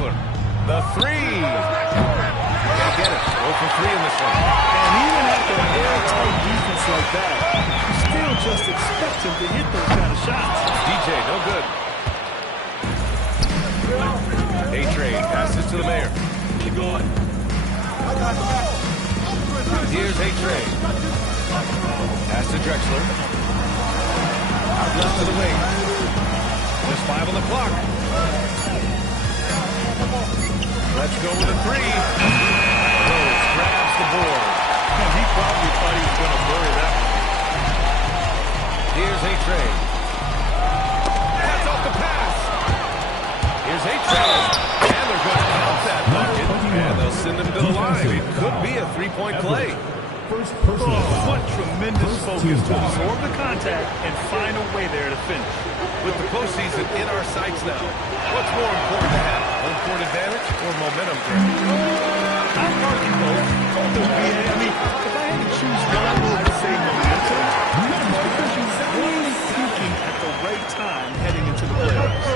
Drexler. The three. Can't get it. 0 for 3 in this one. And even after an airtight defense like that, you still just expect him to hit those kind of shots. DJ, no good. A-Train passes to the mayor. Keep going. Here's A-Train. Pass to Drexler. Out left to the wing. Just 5 on the clock. Let's go with a 3. Rhodes grabs the board. And he probably thought he was going to bury that one. Here's A-Train. That's off the pass. Here's A-Train. And they're going to count that bucket. And they'll send him to the line. It could be a 3-point play. What tremendous focus to absorb the contact and find a way there to finish. With the postseason in our sights now, what's more important to have? Home court advantage or momentum gain? I'd argue both. UBA, I mean, if I had to choose one, I'd say momentum. Because you're really peaking at the right time heading into the playoffs.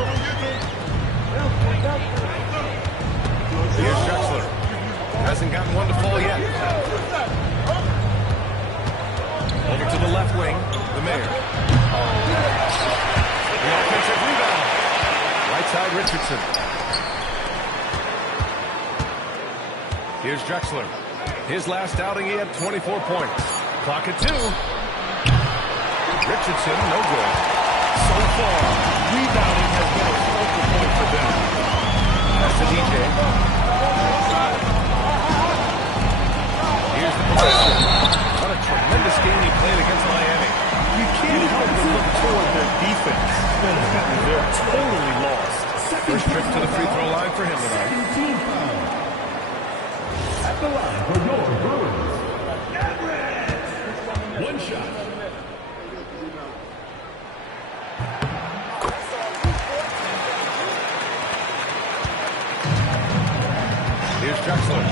Here's Drexler. Hasn't gotten one to fall yet. Over to the left wing, the mayor. The offensive rebound. Right side, Richardson. Here's Drexler. His last outing, he had 24 points. Clock at 2. Richardson, no good. So far, rebounding has been a focal point for them. That's the DJ. Here's the possession. What a tremendous game he played against Miami. You can't help but look toward their defense. They're totally lost. First trip to the free throw line for him tonight. At the line for your Bruins. One shot. Here's Drexler.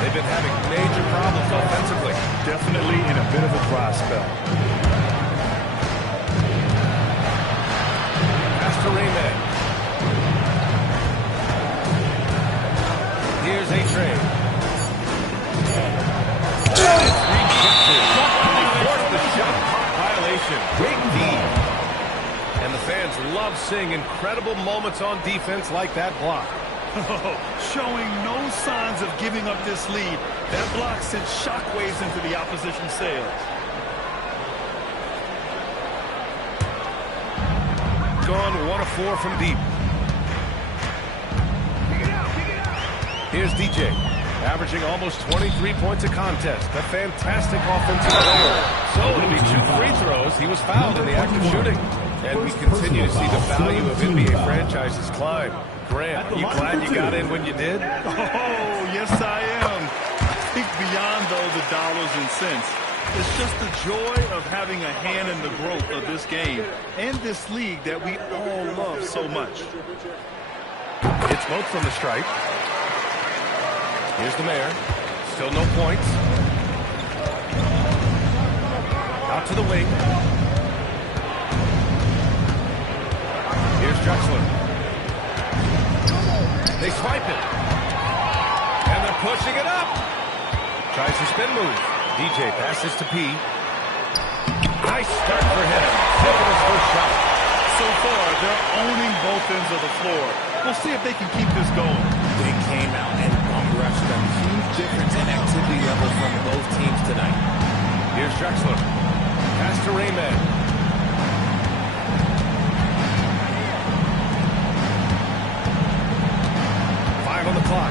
They've been having major problems offensively. Definitely in a bit of a dry spell. Pass to Raymond. Here's A-Train. It's rejected. Forced the shot. Violation. Great D. And the fans love seeing incredible moments on defense like that block. Showing no signs of giving up this lead. That block sent shockwaves into the opposition sails. Gone 1 of 4 from deep. Here's DJ, averaging almost 23 points a contest. A fantastic offensive player. So it'll be 2 free throws. He was fouled in the act of shooting. And we continue to see the value of NBA franchises climb. Grant, you glad you got in when you did? Oh, yes, I am. I think beyond, though, the dollars and cents. It's just the joy of having a hand in the growth of this game and this league that we all love so much. It's both from the stripe. Here's the mayor. Still no points. Out to the wing. Here's Drexler. They swipe it. And they're pushing it up. Tries the spin move. DJ passes to P. Nice start for him. Taking his first shot. So far, they're owning both ends of the floor. We'll see if they can keep this going. They came out and rushed them. Huge difference in activity level from both teams tonight. Here's Drexler. Pass to Raymond. On the clock.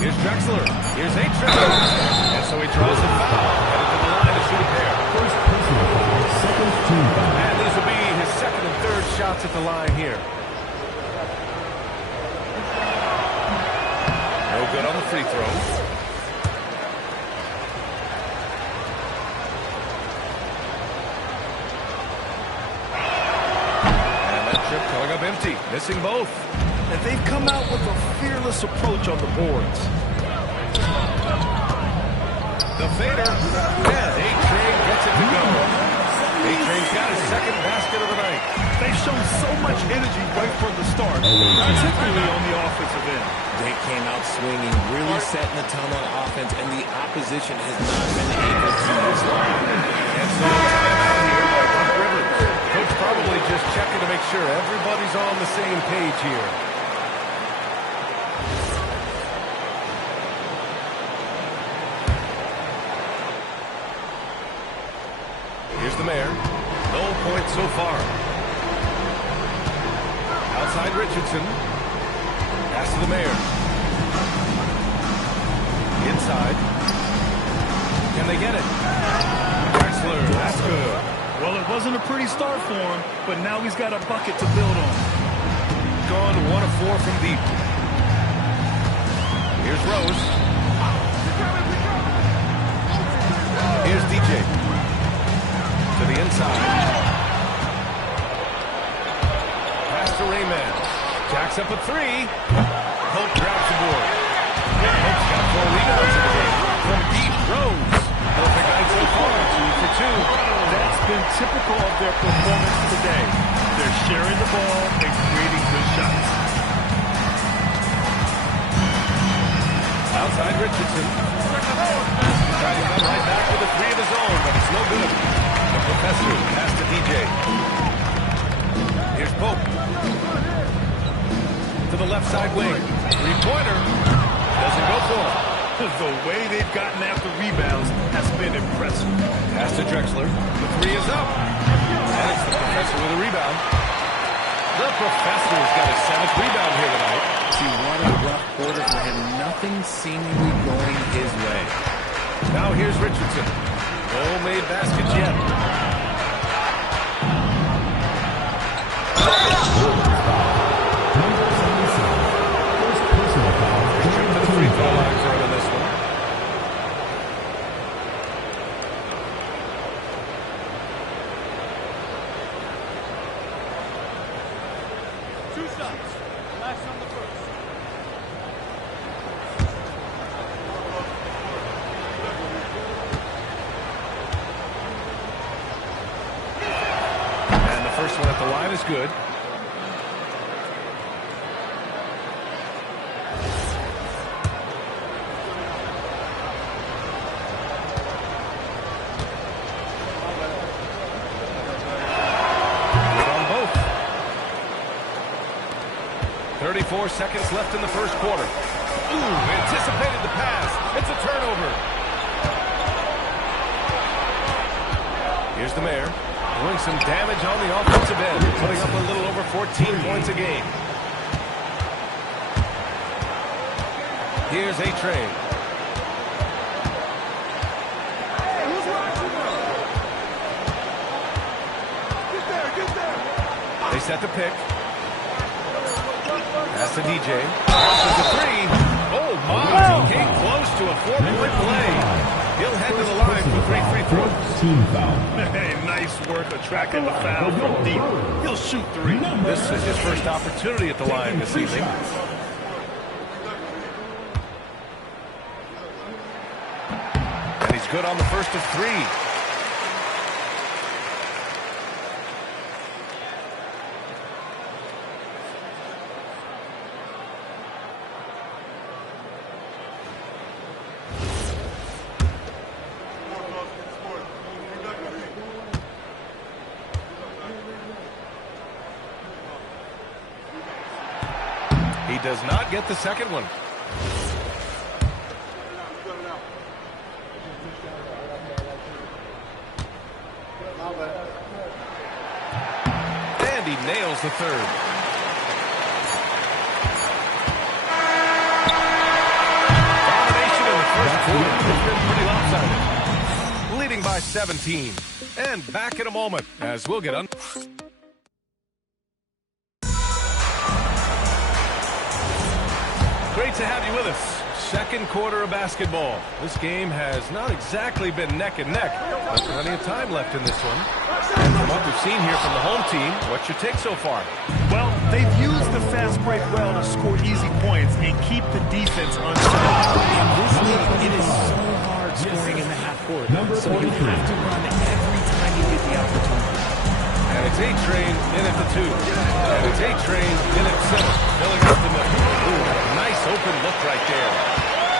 Here's Drexler. Here's A-Train. And so he draws the foul. Headed to the line to shoot a pair. First personal foul, second team foul. And these will be his second and third shots at the line here. No good on the free throw. And that trip coming up empty. Missing both. And they've come out with a fearless approach on the boards. The fader. And A-Train gets it to go. A-Train's got his second basket of the night. They've shown so much energy right from the start, particularly on the offensive end. They came out swinging, really setting the tone on offense, and the opposition has not been able to respond. And so a timeout here by Doc Rivers. Coach probably just checking to make sure everybody's on the same page here. Here's the mayor. No points so far. Outside Richardson. Pass to the mayor. Inside. Can they get it? Drexler, that's good. Well, it wasn't a pretty start for him, but now he's got a bucket to build on. Gone 1 of 4 from deep. Here's Rose. Here's DJ. To the inside. Pass to Rayman. Jacks up a 3. Hope grabs the board. Hope's got 4 rebounds in the game. From deep, Rose. Perfect night so far. 2 for 2. That's been typical of their performance today. They're sharing the ball and creating good shots. Outside Richardson. Trying to come right back with a 3 of his own, but it's no good. The professor pass to DJ. Here's Pope. To the left side wing. 3-pointer. Doesn't go for him. The way they've gotten after rebounds has been impressive. Pass to Drexler. The 3 is up. And it's the professor with a rebound. The professor has got his 7th rebound here tonight. See, one of the rough quarters for him, nothing seemingly going his way. Now here's Richardson. No made baskets yet. Trip to the free throw line for him in this one. Two shots. Last on the first. And the first one at the line is good. Good on both. 34 seconds left in the first quarter. Ooh, anticipated the pass. It's a turnover. Here's the mayor. Doing some damage on the offensive end. Putting up a little over 14 points a game. Here's A-Train. They set the pick. Pass to DJ. Passes the 3. Oh, my. He came close to a 4-point play. He'll head to the line for 3 free throws. Team foul. Hey, nice work attracting the foul from deep. He'll shoot 3. This is his first opportunity at the line this evening. And he's good on the first of 3. He does not get the second one. And he nails the third. Domination in the first quarter has been pretty lopsided. Leading by 17. And back in a moment as we'll get on. Great to have you with us. Second quarter of basketball. This game has not exactly been neck and neck, but plenty of time left in this one. And from what we've seen here from the home team, what's your take so far? Well, they've used the fast break well to score easy points and keep the defense unstoppable. In this league, it is so hard scoring in the half court. So you have to run every time you get the opportunity. And it's A-Train in at the 2. And it's A-Train in at 7. Filling out the middle. Ooh, nice open look right there.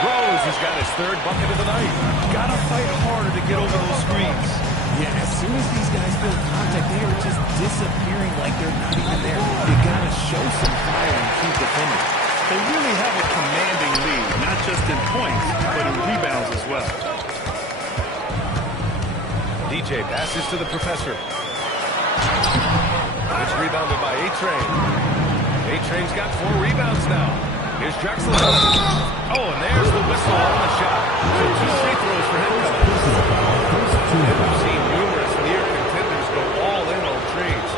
Rose has got his 3rd bucket of the night. Gotta fight harder to get over those screens. Yeah, as soon as these guys feel contact, they are just disappearing like they're not even there. You gotta show some fire and keep defending. They really have a commanding lead, not just in points, but in rebounds as well. DJ passes to the professor. It's rebounded by A-Train. A-Train's got 4 rebounds now. Here's Drexler. Oh, and there's the whistle on the shot. So 2 free throws for him coming. And we've seen numerous near contenders go all in on trades.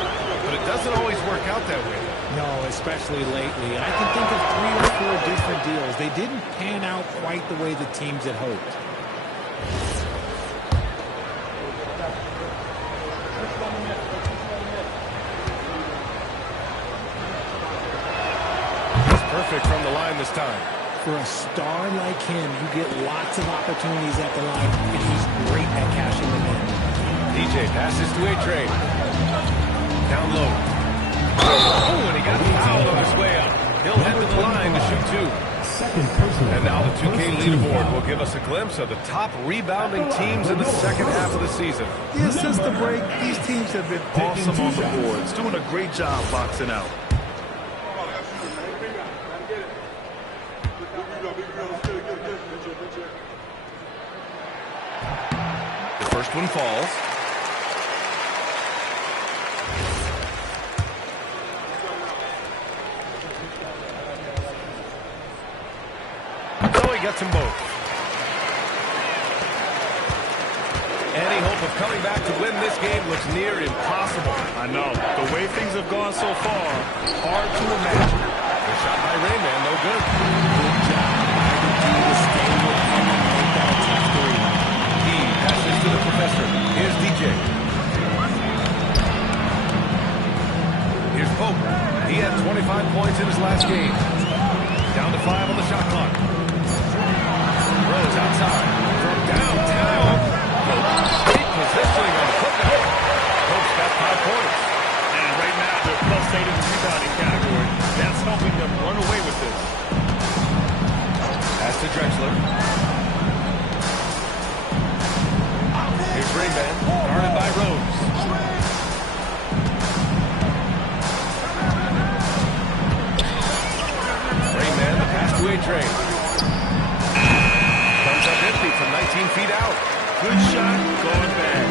But it doesn't always work out that way. No, especially lately. I can think of 3 or 4 different deals. They didn't pan out quite the way the teams had hoped. Perfect from the line this time. For a star like him, you get lots of opportunities at the line, and he's great at cashing them in. DJ passes to A-Train. Down low. Oh, and he got fouled on his way up. He'll head to the line to shoot 2. And now the 2K leaderboard will give us a glimpse of the top rebounding teams in the second half of the season. Yeah, since the break, these teams have been awesome on the boards, doing a great job boxing out. The first one falls. So he gets them both. Any hope of coming back to win this game looks near impossible. I know. The way things have gone so far, hard to imagine. The shot by Rayman, no good. Good job by the D to stay with him and make that a tough 3. He passes to the professor. Here's DJ. Here's Pope. He had 25 points in his last game. Down to 5 on the shot clock. Rose outside. From downtown. Great positioning on the putback. Pope's got 5 points. And right now, they're +8 in the rebounding category. That's helping them run away with this. Pass to Drexler. Here's Rayman, guarded by Rose. Rayman, the pass to A-Train. Comes up empty from 19 feet out. Good shot, going back.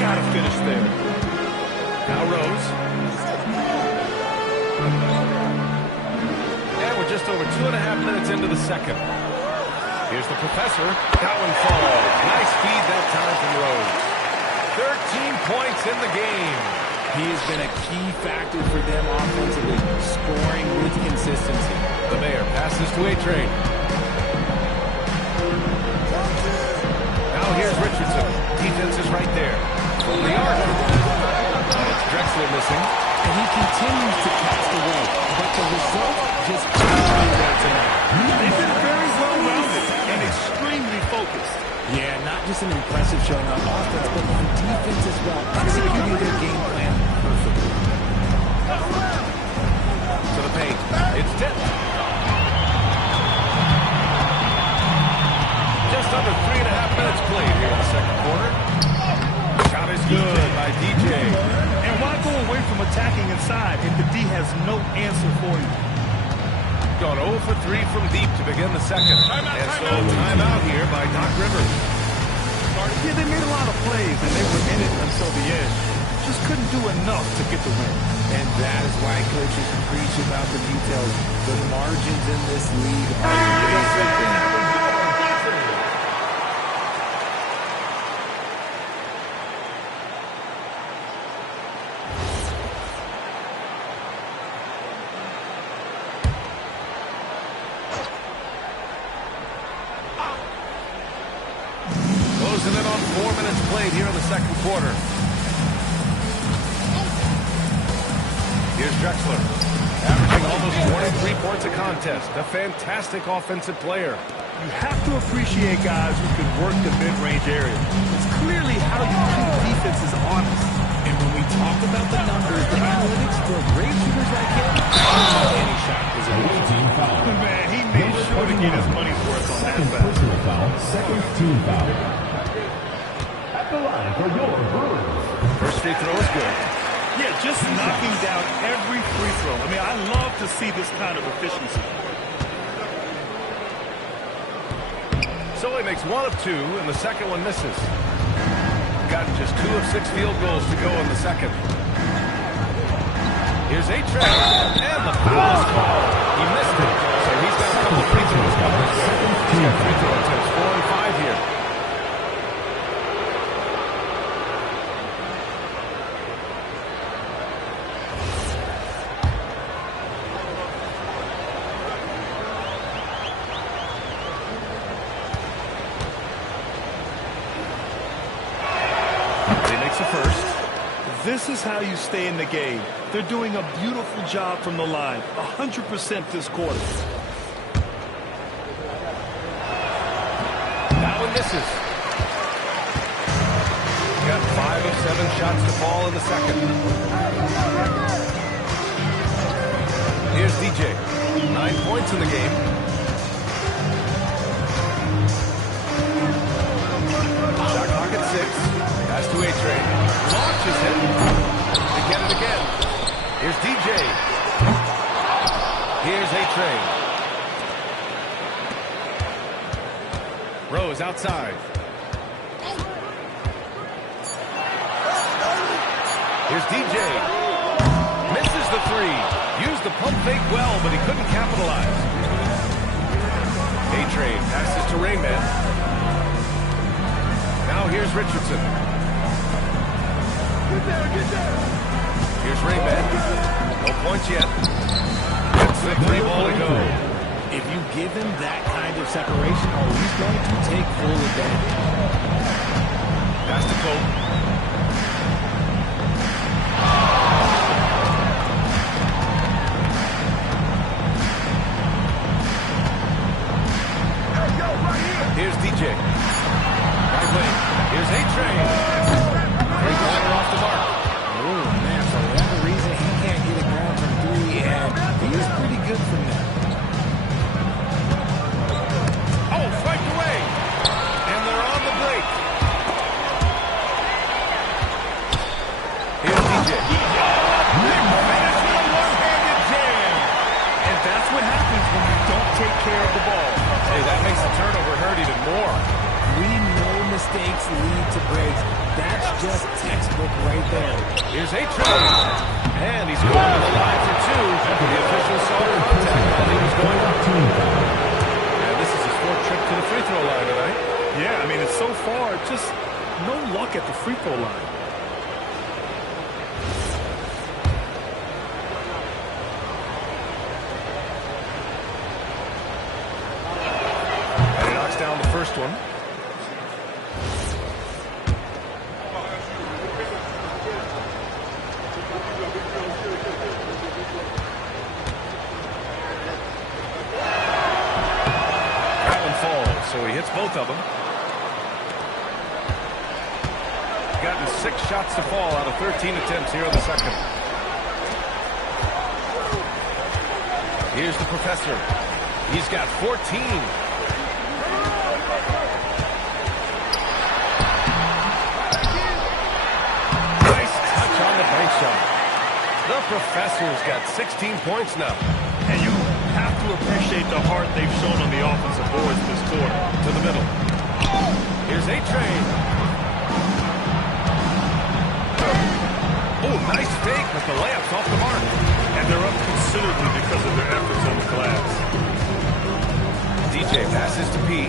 Gotta finish there. Now Rose. And we're just over 2.5 minutes into the second. Here's the professor. That one falls. Nice feed that time from Rose. 13 points in the game. He has been a key factor for them offensively, scoring with consistency. The Mayor passes to A-Train. Now here's Richardson. Defense is right there. From the arc. It's Drexler missing. And he continues to cast away, but the result just can't be there tonight. They've been very well-rounded and extremely focused. Yeah, not just an impressive showing on offense, but on defense as well, executing their game plan perfectly. To the paint. It's tipped. Just under 3.5 minutes played here in the second quarter. Shot is good by DJ. And why go away from attacking inside if the D has no answer for you? Gone 0 for 3 from deep to begin the second. And so timeout here by Doc Rivers. Yeah, they made a lot of plays, and they were in it until the end. Just couldn't do enough to get the win. And that is why coaches preach about the details. The margins in this league are razor thin. Closing in on 4 minutes played here in the second quarter. Here's Drexler, averaging almost 23 points a contest. A fantastic offensive player. You have to appreciate guys who can work the mid-range area. It's clearly how you keep defense defense is honest. And when we talk about the numbers, the analytics for great shooters like him, any shot is a win. Team foul. Man, he made sure to get his money's worth on that Second foul. personal foul. Second team foul. At the line for your Brewers. First free throw is good. Yeah, just knocking down every free throw. I mean, I love to see this kind of efficiency. So he makes 1 of 2, and the second one misses. Got just 2 of 6 field goals to go in the second. Here's A-Train, and the foul is called. He missed it, so he's got a couple of free throws coming. He's got free throw attempts, 4 and 5 here. This is how you stay in the game. They're doing a beautiful job from the line. 100% this quarter. That one misses. Got 5 of 7 shots to fall in the second. Here's DJ. 9 points in the game. Shot clock at 6. Pass to A-Train. Launches it. They get it again. Here's DJ. Here's A-Train. Rose outside. Here's DJ. Misses the 3. Used the pump fake well, but he couldn't capitalize. A-Train passes to Rayman. Now here's Richardson. Here's Rayman. No points yet. Gets the 3 ball to go. If you give him that kind of separation, he's going to take full advantage. Pass to Cope. Here's DJ. Right wing. Here's A-Train. Three-pointer off the mark. Oh, man, for whatever reason, he can't get it going from 3, and he is pretty good from there. Oh, swiped away. And they're on the break. Here's DJ. Big finish with a one-handed jam. And that's what happens when you don't take care of the ball. Hey, that makes the turnover hurt even more. We know mistakes lead to breaks. That's just textbook right there. Here's A-Train. And he's going to the line for 2. The official saw contact while he was going up 2. And this is his 4th trip to the free throw line tonight. Yeah, I mean, it's so far, just no luck at the free throw line. And he knocks down the first one. So he hits both of them. Gotten 6 shots to fall out of 13 attempts here in the second. Here's the professor. He's got 14. Nice touch on the bank shot. The professor's got 16 points now. And you have to appreciate the heart they've shown on the offensive boards this quarter. To the middle. Here's A-Train. Oh, nice fake, but the layup's off the mark. And they're up considerably because of their efforts on the glass. DJ passes to P.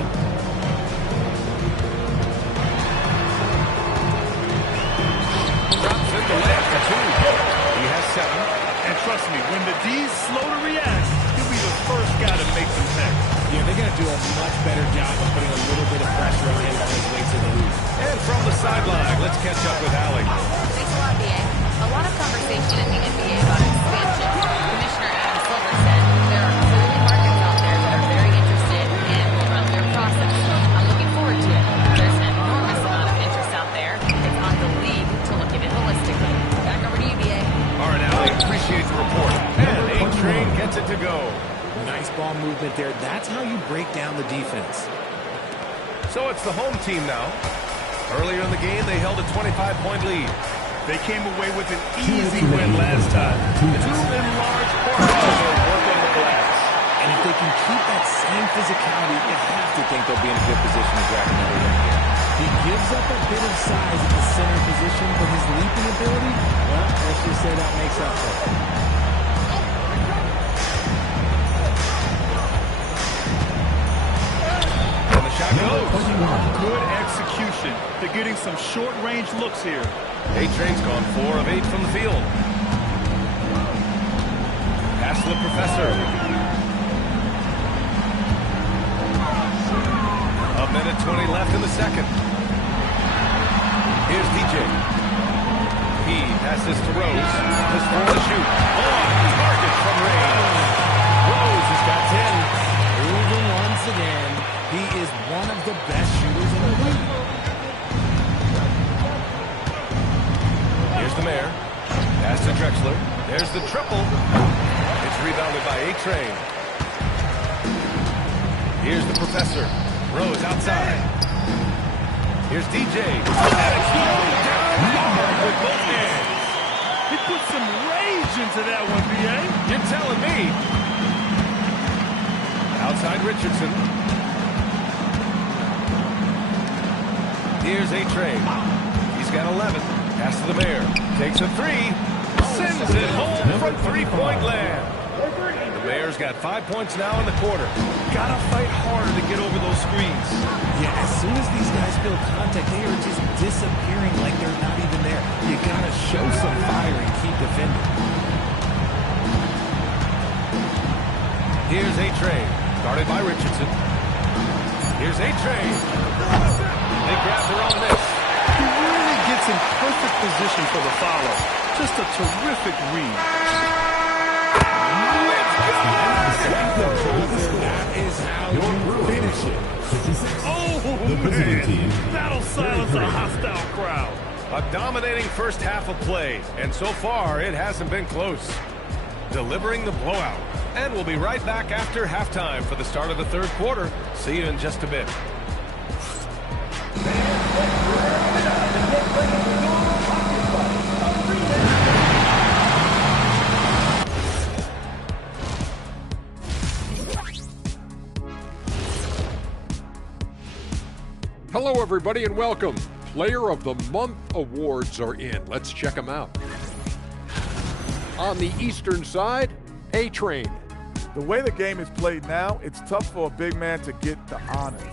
Drops in the layup for 2. He has 7. And trust me, when the D's slow to react, he'll be the first guy to make some text. Yeah, they're going to do a much better job of putting a little bit of pressure on him on his way to the hoop. And from the sideline, let's catch up with Allie. Thanks a lot, BA. A lot of conversation in the NBA about expansion. Commissioner Adam Silver said there are clearly markets out there that are very interested in their process. I'm looking forward to it. There's an enormous amount of interest out there. It's on the league ball movement there. That's how you break down the defense. So it's the home team now. Earlier in the game, they held a 25-point lead. They came away with an easy win last time. Due in large part to their work on the glass. And if they can keep that same physicality, you have to think they'll be in a good position to grab another win here. He gives up a bit of size at the center position, but his leaping ability, well, let's just say that makes up for it. And the shot goes. Good execution. They're getting some short-range looks here. A-Train's gone 4 of 8 from the field. Pass to the professor. A minute 20 left in the second. Here's DJ. He passes to Rose. Just for the shoot. On target from range. Rose has got 10. Moving once again. He is one of the best shooters in the league. Here's the Mayor. Pass to Drexler. There's the triple. It's rebounded by A-Train. Here's the professor. Rose outside. Here's DJ. And it's going down hard with both hands. He put some rage into that one, B.A. You're telling me. Outside Richardson. Here's A-Train. He's got 11. Pass to the Mayor. Takes a 3. Sends it home from three-point land. The Mayor's got 5 points now in the quarter. Gotta fight harder to get over those screens. Yeah, as soon as these guys feel contact, they are just disappearing like they're not even there. You gotta show some fire and keep defending. Here's A-Train. Guarded by Richardson. Here's A-Train. They grab their own miss. He really gets in perfect position for the follow. Just a terrific read. That is how you finish it. Oh, man. That'll silence a hostile crowd. A dominating first half of play, and so far it hasn't been close. Delivering the blowout. And we'll be right back after halftime for the start of the third quarter. See you in just a bit. Hello, everybody, and welcome. Player of the Month awards are in. Let's check them out. On the eastern side, A-Train. The way the game is played now, it's tough for a big man to get the honors.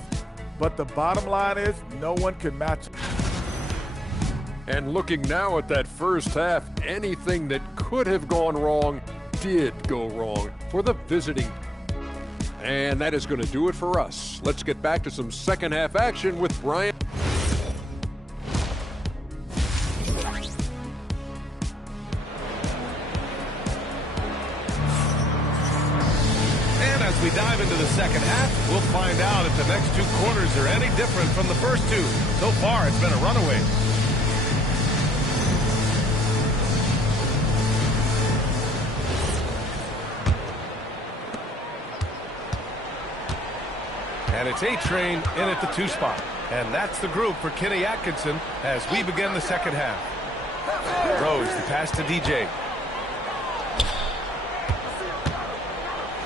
But the bottom line is, no one can match it. And looking now at that first half, anything that could have gone wrong did go wrong for the visiting. And that is going to do it for us. Let's get back to some second half action with Brian. And as we dive into the second half, we'll find out if the next 2 quarters are any different from the first 2. So far, it's been a runaway. And it's A-Train in at the 2 spot. And that's the group for Kenny Atkinson as we begin the second half. Rose, the pass to DJ.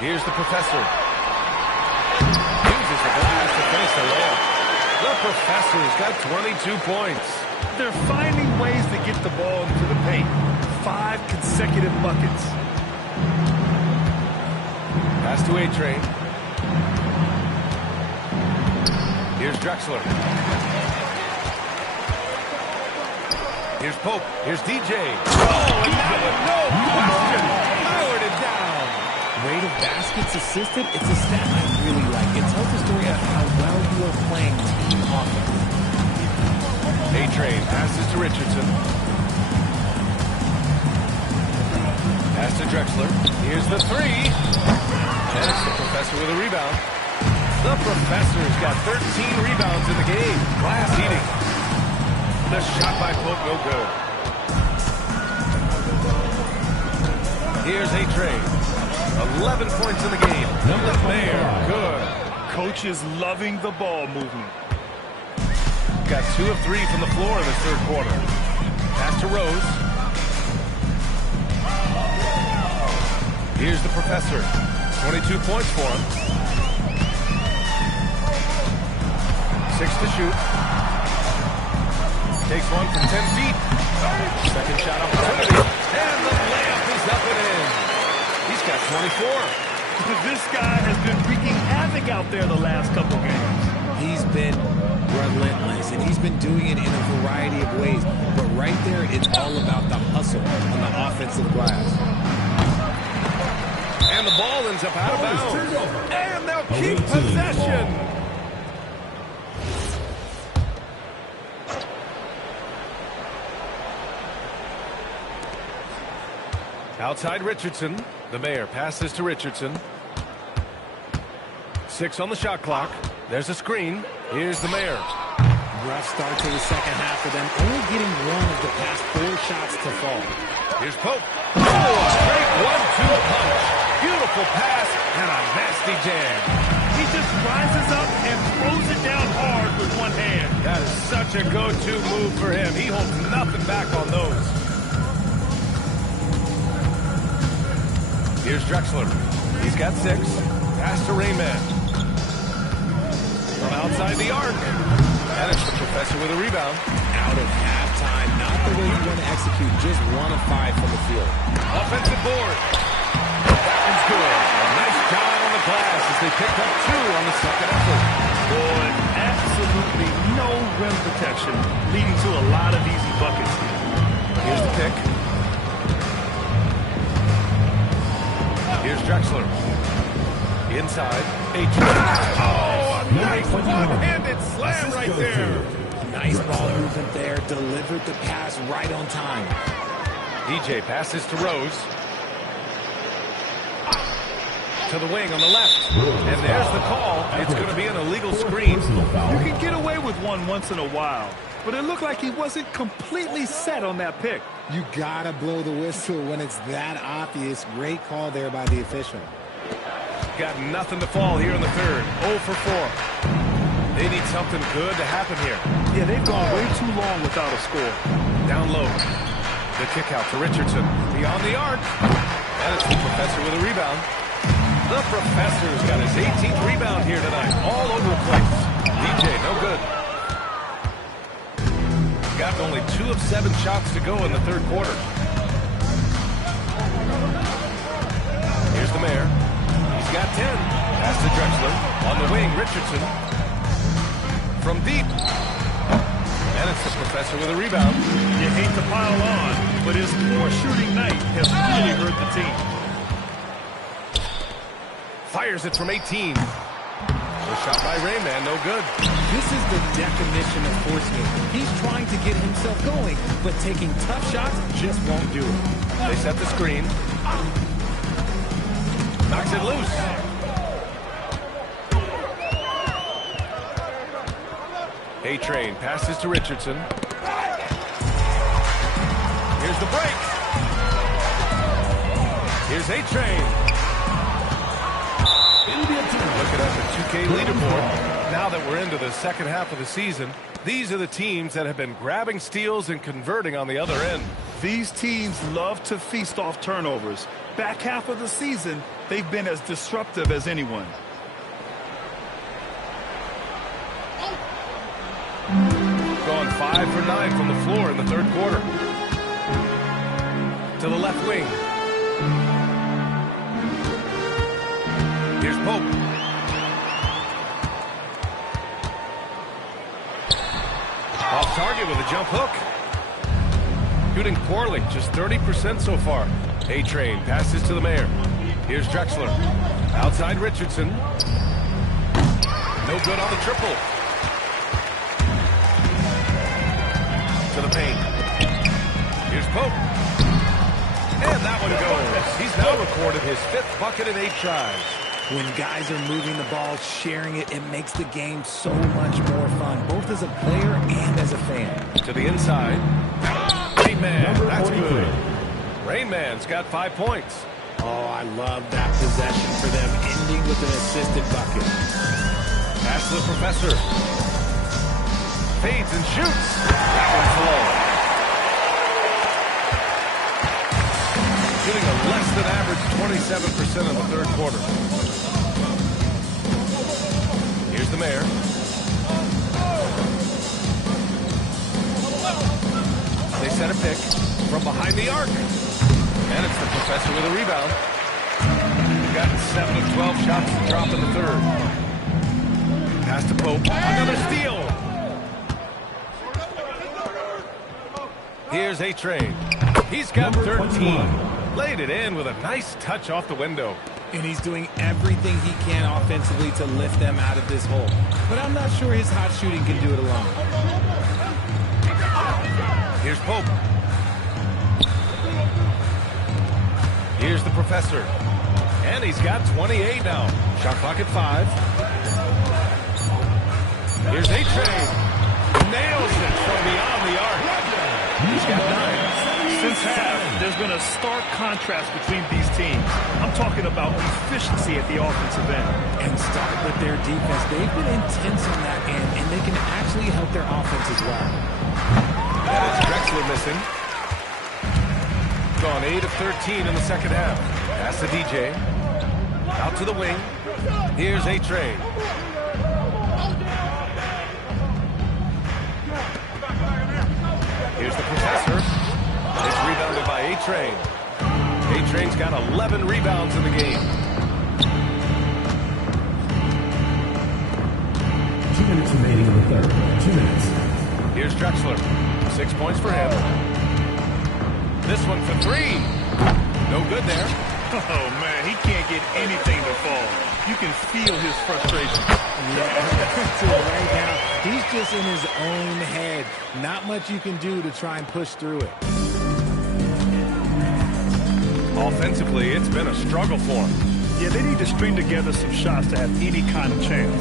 Here's the professor. Uses the glass to finish the layup. The professor's got 22 points. They're finding ways to get the ball into the paint. 5 consecutive buckets. Pass to A-Train. Here's Drexler. Here's Pope. Here's DJ. Oh, and that one, no question. Powered it down. Rate of baskets assisted, it's a stat I really like. It tells the story of how well you are playing team offense. A-Train passes to Richardson. Pass to Drexler. Here's the 3. And it's the professor with a rebound. The professor's got 13 rebounds in the game. Glass eating. The shot by Pope, no good. Here's A-Train. 11 points in the game. The Bear, good. Coach is loving the ball movement. Got 2 of 3 from the floor in this third quarter. Pass to Rose. Here's the professor. 22 points for him. 6 to shoot. Takes one from 10 feet. Second shot opportunity. And the layup is up and in. He's got 24. This guy has been wreaking havoc out there the last couple games. He's been relentless, and he's been doing it in a variety of ways. But right there, it's all about the hustle on the offensive glass. And the ball ends up out of bounds. And they'll keep possession. Outside Richardson. The Bear passes to Richardson. 6 on the shot clock. There's a screen. Here's the Mayor. Rough start to the second half for them, only getting one of the past 4 shots to fall. Here's Pope. Oh, a straight 1-2 punch. Beautiful pass and a nasty jam. He just rises up and throws it down hard with one hand. That is such a go-to move for him. He holds nothing back on those. Here's Drexler. He's got 6. Pass to Rayman. From outside the arc. And it's the professor with a rebound. Out of halftime, not the way you want to execute, just 1 of 5 from the field. Offensive board. That one's good. A nice job on the glass as they picked up 2 on the second effort. Boy, absolutely no rim protection, leading to a lot of easy buckets here. Here's the pick. Here's Drexler. Inside. Oh, a nice one-handed slam right there. Nice ball movement there. Delivered the pass right on time. DJ passes to Rose. To the wing on the left. And there's the call. It's going to be an illegal screen. You can get away with one once in a while, but it looked like he wasn't completely set on that pick. You gotta blow the whistle when it's that obvious. Great call there by the official. Got nothing to fall here in the third. 0 for 4. They need something good to happen here. Yeah, they've gone way too long without a score. Down low. The kick out to Richardson. Beyond the arc. And it's the professor with a rebound. The professor's got his 18th rebound here tonight. All over the place. DJ, no good. Got only 2 of 7 shots to go in the third quarter. Here's the Mayor. He's got 10. Pass to Drexler. On the wing, Richardson. From deep. And it's the professor with a rebound. You hate to pile on, but his poor shooting night has really hurt the team. Fires it from 18. A shot by Rayman, no good. This is the definition of forcing. He's trying to get himself going, but taking tough shots just won't do it. They set the screen. Knocks it loose. A-Train passes to Richardson. Here's the break. Here's A-Train. Looking at the 2K leaderboard. Now that we're into the second half of the season, these are the teams that have been grabbing steals and converting on the other end. These teams love to feast off turnovers. Back half of the season, they've been as disruptive as anyone. Going 5 for 9 from the floor in the third quarter. To the left wing. Here's Pope. Off target with a jump hook. Shooting poorly, just 30% so far. A-Train passes to the Mayor. Here's Drexler. Outside Richardson. No good on the triple. To the paint. Here's Pope. And that one goes. He's now recorded his 5th bucket in 8 tries. When guys are moving the ball, sharing it, it makes the game so much more fun, both as a player and as a fan. To the inside. Rayman, that's good. Rayman's got 5 points. Oh, I love that possession for them, ending with an assisted bucket. Pass to the professor. Fades and shoots. That one's low. Shooting a less than average 27% in the third quarter. Here's the mayor. They set a pick from behind the arc. And it's the professor with a rebound. We've got 7 of 12 shots to drop in the third. Pass to Pope. Another steal. Here's A-Train. He's got 13. Laid it in with a nice touch off the window. And he's doing everything he can offensively to lift them out of this hole. But I'm not sure his hot shooting can do it alone. Here's Pope. Here's the professor. And he's got 28 now. Shot clock at 5. Here's A-Train. Nails it from beyond the arc. He's got 9. Since half, there's been a stark contrast between these teams. I'm talking about efficiency at the offensive end. And start with their defense. They've been intense on that end, and they can actually help their offense as well. And it's Drexler missing. Gone 8 of 13 in the second half. Pass to DJ. Out to the wing. Here's A-Train. Here's the professor. It's rebounded by A-Train. A-Train's got 11 rebounds in the game. 2 minutes remaining in the third. 2 minutes. Here's Drexler. 6 points for him. This one for 3. No good there. Oh, man, he can't get anything to fall. You can feel his frustration. Yeah, so right now, he's just in his own head. Not much you can do to try and push through it. Offensively, it's been a struggle for him. Yeah, they need to string together some shots to have any kind of chance.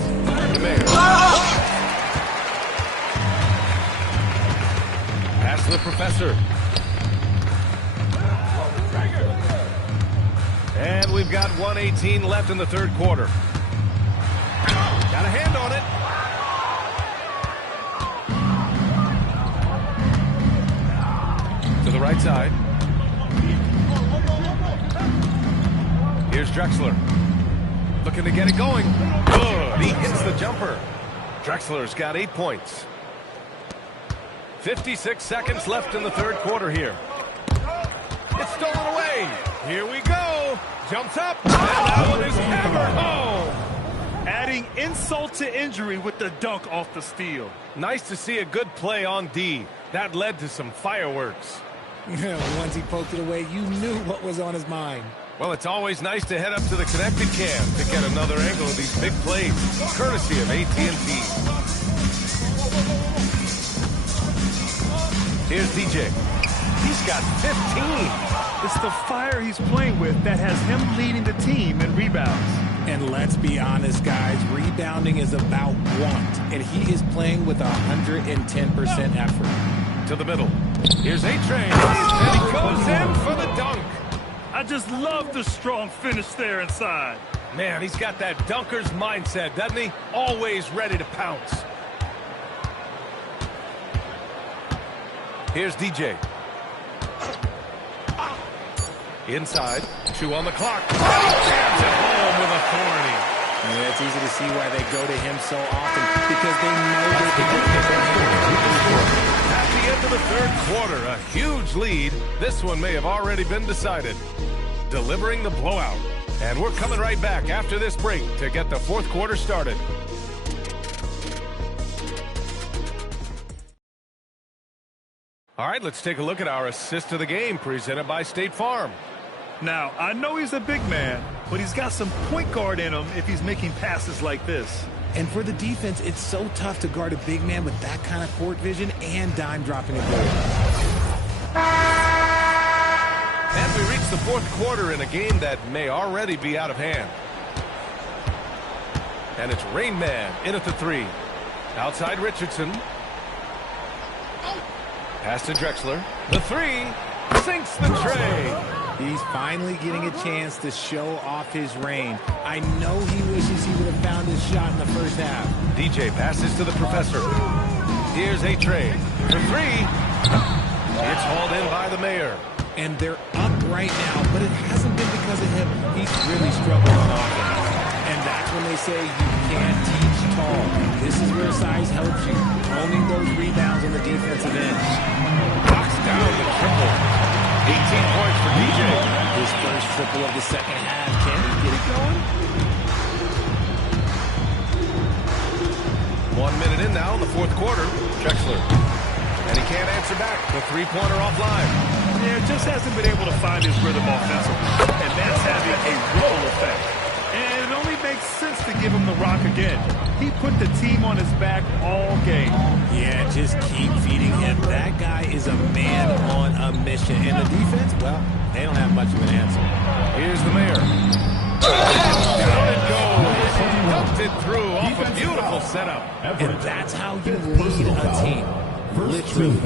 The mayor. Pass to the professor. And we've got 1:18 left in the third quarter. Got a hand on it. To the right side. Here's Drexler. Looking to get it going. Good. He hits the jumper. Drexler's got 8 points. 56 seconds left in the third quarter here. It's stolen away. Here we go. Jumps up. And that one is hammered home. Adding insult to injury with the dunk off the steal. Nice to see a good play on D. That led to some fireworks. Yeah, once he poked it away, you knew what was on his mind. Well, it's always nice to head up to the connected cam to get another angle of these big plays, courtesy of AT&T. Here's DJ. He's got 15. It's the fire he's playing with that has him leading the team in rebounds. And let's be honest, guys, rebounding is about want, and he is playing with 110% effort. To the middle. Here's A-Train. And he goes in for the dunk. I just love the strong finish there inside. Man, he's got that dunker's mindset, doesn't he? Always ready to pounce. Here's DJ. Inside. 2 on the clock. And he jams it home with authority. Yeah, it's easy to see why they go to him so often, because they know they can get it. At the end of the third quarter, a huge lead. This one may have already been decided. Delivering the blowout. And we're coming right back after this break to get the fourth quarter started. All right, let's take a look at our assist of the game presented by State Farm. Now, I know he's a big man, but he's got some point guard in him if he's making passes like this. And for the defense, it's so tough to guard a big man with that kind of court vision and dime dropping ability. And we reach the fourth quarter in a game that may already be out of hand. And it's Rain Man in at the 3. Outside Richardson. Pass to Drexler. The 3 sinks the tray. He's finally getting a chance to show off his range. I know he wishes he would have found his shot in the first half. DJ passes to the professor. Here's a trade for three. It's hauled in by the mayor. And they're up right now, but it hasn't been because of him. He's really struggled on offense. And that's when they say you can't teach tall. This is where size helps you. Owning those rebounds on the defensive end. Knocks down the triple. 18 points for DJ. His first triple of the second half. Can he get it going? 1 minute in now in the fourth quarter. Drexler. And he can't answer back. The three-pointer offline. Yeah, just hasn't been able to find his rhythm offensively. And that's having a ripple effect. And it only makes sense to give him the rock again. He put the team on his back all game. Yeah, just keep feeding him. That guy is a man on a mission. And the defense, well, they don't have much of an answer. Here's the mayor. Down it goes. Dumped it through off a beautiful setup. And that's how you lead a team. Literally.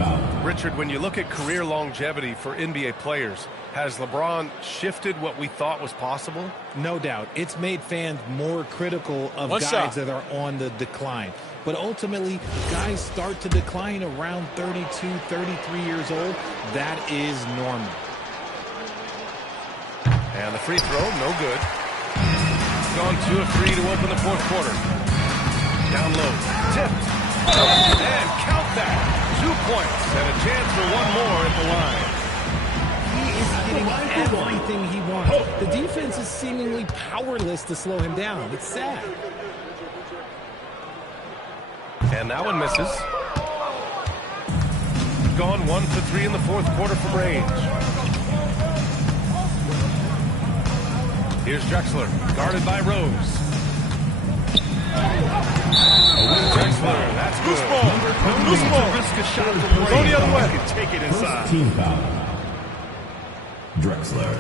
Richard, when you look at career longevity for NBA players, has LeBron shifted what we thought was possible? No doubt. It's made fans more critical of guys that are on the decline. But ultimately, guys start to decline around 32, 33 years old. That is normal. And the free throw, no good. Gone 2 of 3 to open the fourth quarter. Down low. Tipped. And count that. 2 points and a chance for one more at the line. He is getting everything he wants. The defense is seemingly powerless to slow him down. It's sad. And that one misses. Gone 1 for 3 in the fourth quarter from range. Here's Drexler, guarded by Rose. Drexler, that's good. Loose ball. Risk a shot from Go the other way. Can take it inside. Team foul. Drexler.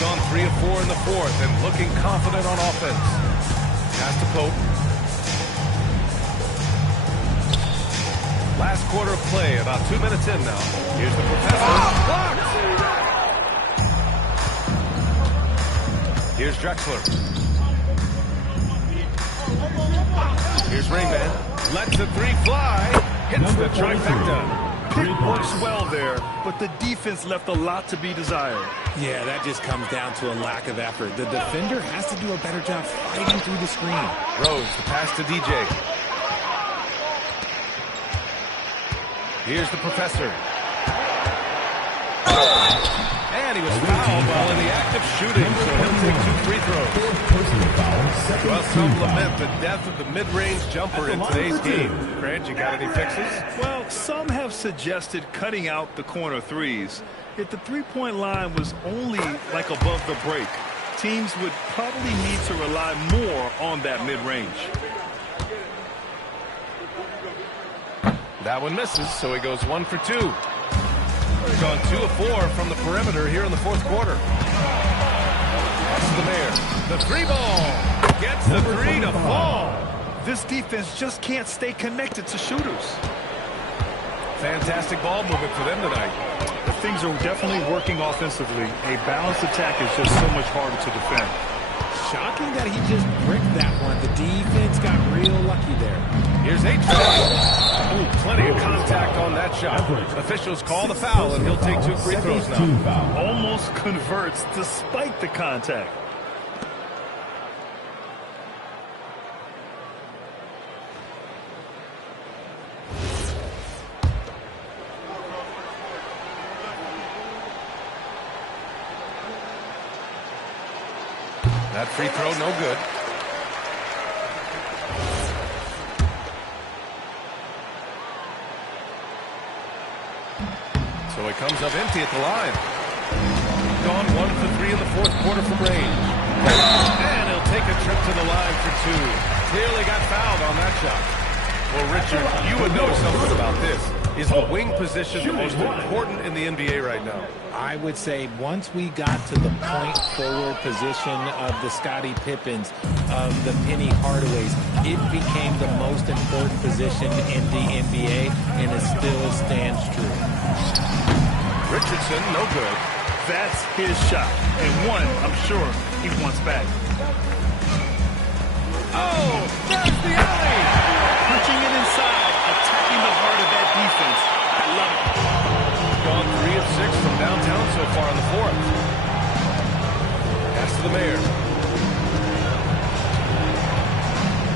Gone 3 of 4 in the fourth and looking confident on offense. Pass to Pope. Last quarter of play, about 2 minutes in now. Here's the professor. Blocked! Here's Drexler. Here's Ringman. Lets the three fly. Hits the trifecta. Pick works well there, but the defense left a lot to be desired. Yeah, that just comes down to a lack of effort. The defender has to do a better job fighting through the screen. Rose, the pass to DJ. Here's the professor. And he was fouled while in the act of shooting, so he'll take 2 free throws. Well, some lament the death of the mid-range jumper in today's game. Grant, you got any fixes? Well, some have suggested cutting out the corner threes. If the three-point line was only like above the break, teams would probably need to rely more on that mid-range. That one misses, so he goes 1 for 2. He's gone 2 of 4 from the perimeter here in the fourth quarter. That's the mayor. The three ball gets the three to fall. This defense just can't stay connected to shooters. Fantastic ball movement for them tonight. The things are definitely working offensively. A balanced attack is just so much harder to defend. Shocking that he just bricked that one. The defense got real lucky there. Here's a try. Plenty of contact on that shot. Officials call the foul, and he'll take 2 free throws now. Almost converts despite the contact. That free throw, no good. So he comes up empty at the line. Gone 1 for 3 in the fourth quarter from range. And he'll take a trip to the line for 2. Clearly got fouled on that shot. Well, Richard, you would know something about this. Is the wing position the most important in the NBA right now? I would say once we got to the point forward position of the Scottie Pippens, of the Penny Hardaways, it became the most important position in the NBA, and it still stands true. Richardson, no good. That's his shot, and one I'm sure he wants back. Oh, there's the alley! Punching it inside, attacking the heart of that defense. I love it. Gone 3 of 6 from downtown so far in the fourth. Pass to the Mayor.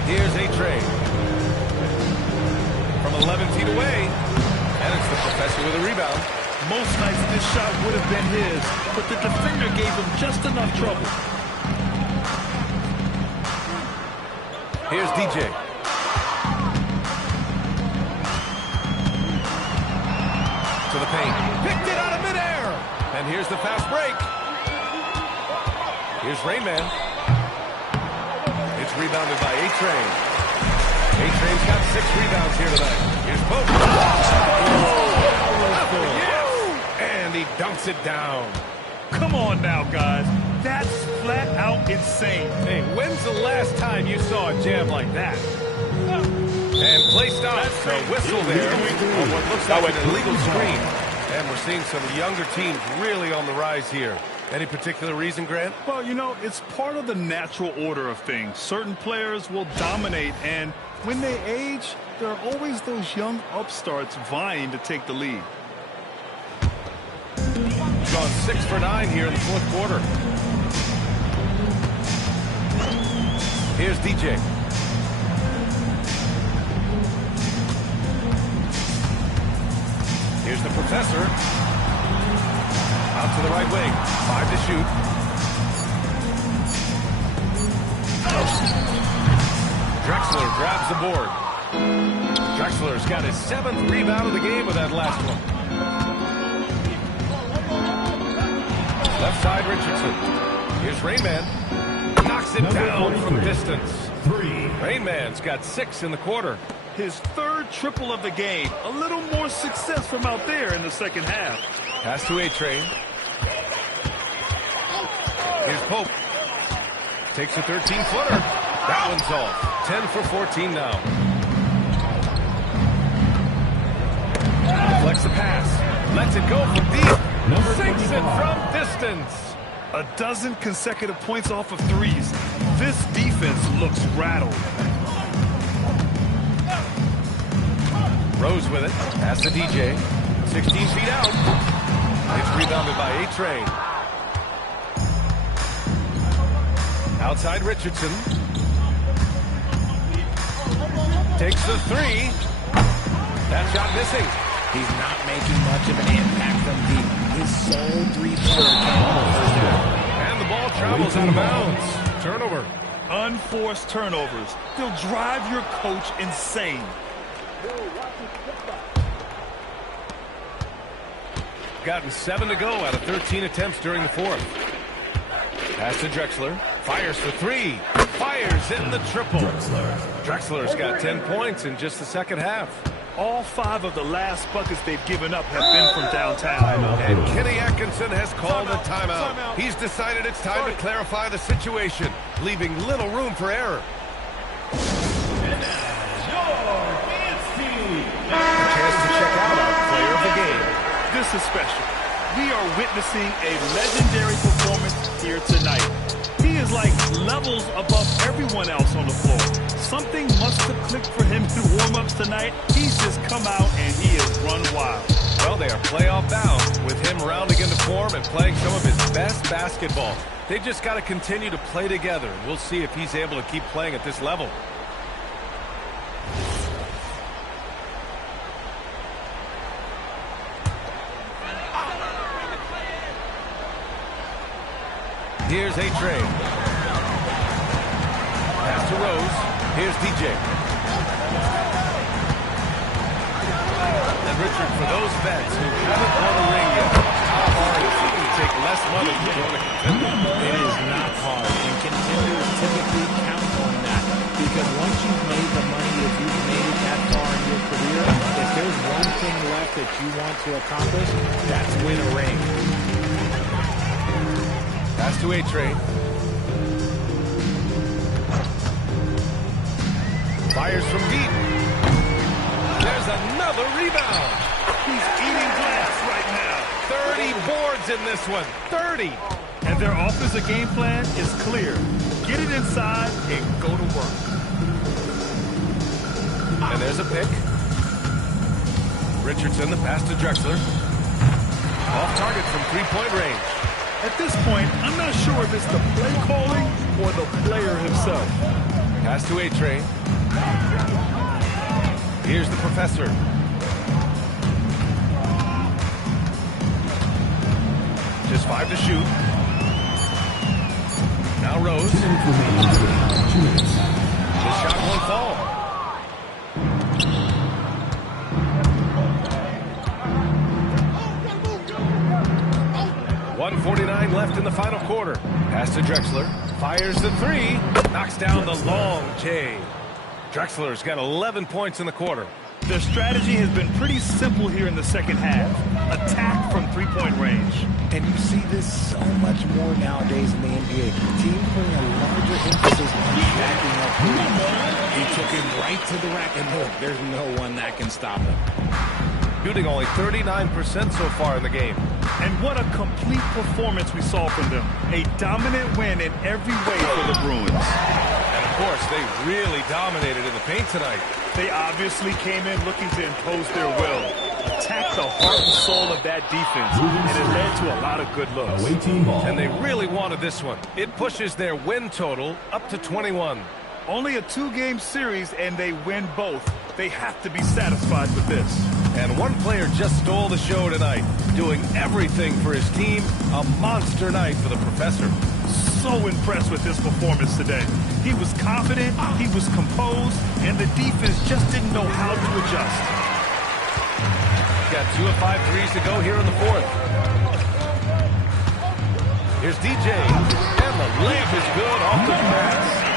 Here's A-Train. From 11 feet away. And it's the Professor with a rebound. Most nights this shot would have been his, but the defender gave him just enough trouble. Here's DJ. To the paint. Picked it out of midair. And here's the fast break. Here's Rayman. It's rebounded by A-Train. A-Train's got 6 rebounds here tonight. Here's Pope. And he dunks it down. Come on now, guys. That's flat out insane. Hey, when's the last time you saw a jam like that? And play stops. A whistle there on what looks like an illegal screen. And we're seeing some younger teams really on the rise here. Any particular reason, Grant? Well, you know, it's part of the natural order of things. Certain players will dominate, and when they age, there are always those young upstarts vying to take the lead. Gone 6 for 9 here in the fourth quarter. Here's DJ. Here's the Professor. Out to the right wing. 5 to shoot. Drexler grabs the board. Drexler's got his 7th rebound of the game with that last one. Left side, Richardson. Here's Rayman. Knocks it down from distance. Rayman's got 6 in the quarter. His 3rd triple of the game. A little more success from out there in the second half. Pass to A-Train. Here's Pope. Takes a 13-footer. That one's off. 10 for 14 now. Deflects the pass. Lets it go from deep. Sinks it from distance. A dozen consecutive points off of threes. This defense looks rattled. Rose with it. Pass to DJ. 16 feet out. It's rebounded by A-Train. Outside Richardson. Takes the 3. That shot missing. He's not making much of an impact from deep. His sole three-pointer came on the first half. And the ball travels out of bounds. Turnover. Unforced turnovers. They'll drive your coach insane. Gotten 7 to go out of 13 attempts during the fourth. Pass to Drexler. Fires for 3. Fires in the triple. Drexler's got 10 points in just the second half. All 5 of the last buckets they've given up have been from downtown. And Kenny Atkinson has called a timeout. He's decided it's time to clarify the situation, leaving little room for error. And your fancy. A chance to check out our player of the game. This is special. We are witnessing a legendary performance here tonight. He is like levels above everyone else on the floor. Something must have clicked for him through warm-ups tonight. He's just come out and he has run wild. Well, they are playoff bound with him rounding into form and playing some of his best basketball. They just got to continue to play together. We'll see if he's able to keep playing at this level. Here's A-Train. Pass to Rose. Here's DJ. And Richard, for those vets who haven't won a ring yet, how hard is it to take less money to join a contender? It is not hard, and contenders typically count on that. Because once you've made the money, if you've made it that far in your career, if there's one thing left that you want to accomplish, that's win a ring. Pass to A-Train. Fires from deep. There's another rebound. He's eating glass right now. 30 boards in this one. 30. And their offensive game plan is clear. Get it inside and go to work. And there's a pick. Richardson, the pass to Drexler. Off target from three-point range. At this point, I'm not sure if it's the play calling or the player himself. Pass to A-Train. Here's the professor. Just 5 to shoot. Now Rose. His shot won't fall. .149 left in the final quarter. Pass to Drexler. Fires the three. Knocks down the long J. Drexler's got 11 points in the quarter. Their strategy has been pretty simple here in the second half. Attack from three-point range. And you see this so much more nowadays in the NBA. Teams putting a larger emphasis on backing up. He took him right to the rack, and look, there's no one that can stop him. Shooting only 39% so far in the game. And what a complete performance we saw from them. A dominant win in every way for the Bruins. And of course, they really dominated in the paint tonight. They obviously came in looking to impose their will. Attack the heart and soul of that defense. And it led to a lot of good looks. And they really wanted this one. It pushes their win total up to 21. Only a two-game series, and they win both. They have to be satisfied with this. And one player just stole the show tonight, doing everything for his team. A monster night for the professor. So impressed with his performance today. He was confident, he was composed, and the defense just didn't know how to adjust. Got 2 of 5 threes to go here in the fourth. Here's DJ, and the layup is good off the glass.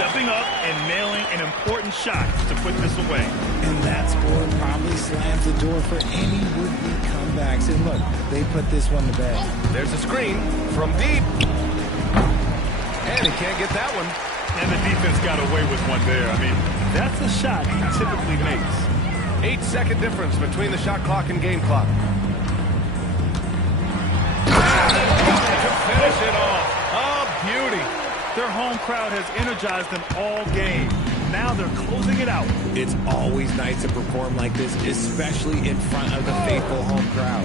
Stepping up and nailing an important shot to put this away. And that score probably slams the door for any would-be comebacks. And look, they put this one to bed. There's a screen from deep. And he can't get that one. And the defense got away with one there. I mean, that's a shot he typically makes. 8-second difference between the shot clock and game clock. To finish it off. A beauty. Their home crowd has energized them all game. Now they're closing it out. It's always nice to perform like this, especially in front of the faithful home crowd.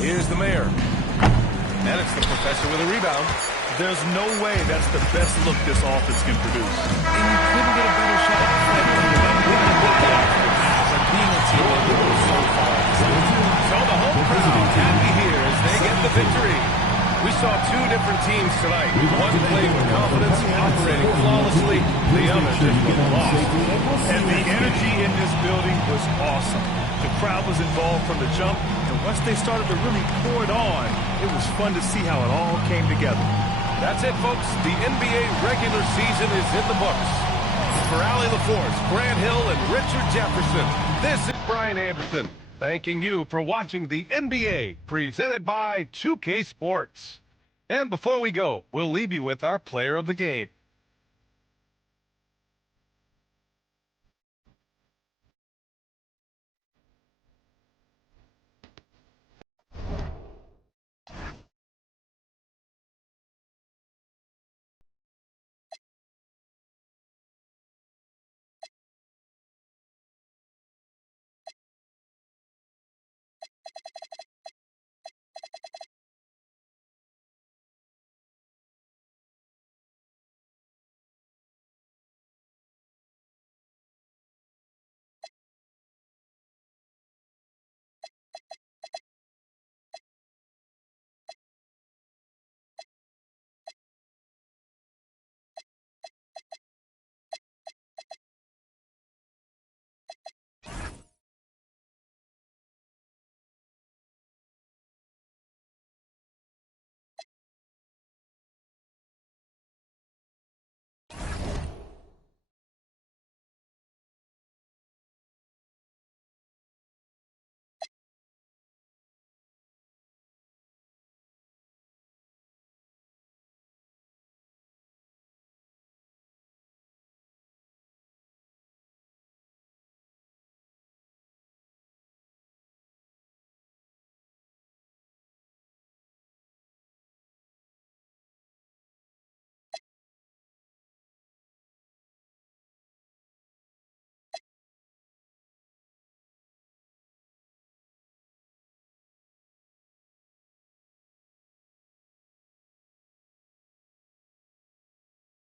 Here's the mayor. And it's the professor with a rebound. There's no way that's the best look this offense can produce. And you couldn't get a better shot at being a team that goes so far. So the home crowd happy here as they get the victory. We saw 2 different teams tonight. One played with confidence, operating flawlessly. The other just was lost. And the energy in this building was awesome. The crowd was involved from the jump, and once they started to really pour it on, it was fun to see how it all came together. That's it, folks. The NBA regular season is in the books. For Allie LaForce, Grant Hill, and Richard Jefferson, this is Brian Anderson, thanking you for watching the NBA, presented by 2K Sports. And before we go, we'll leave you with our player of the game.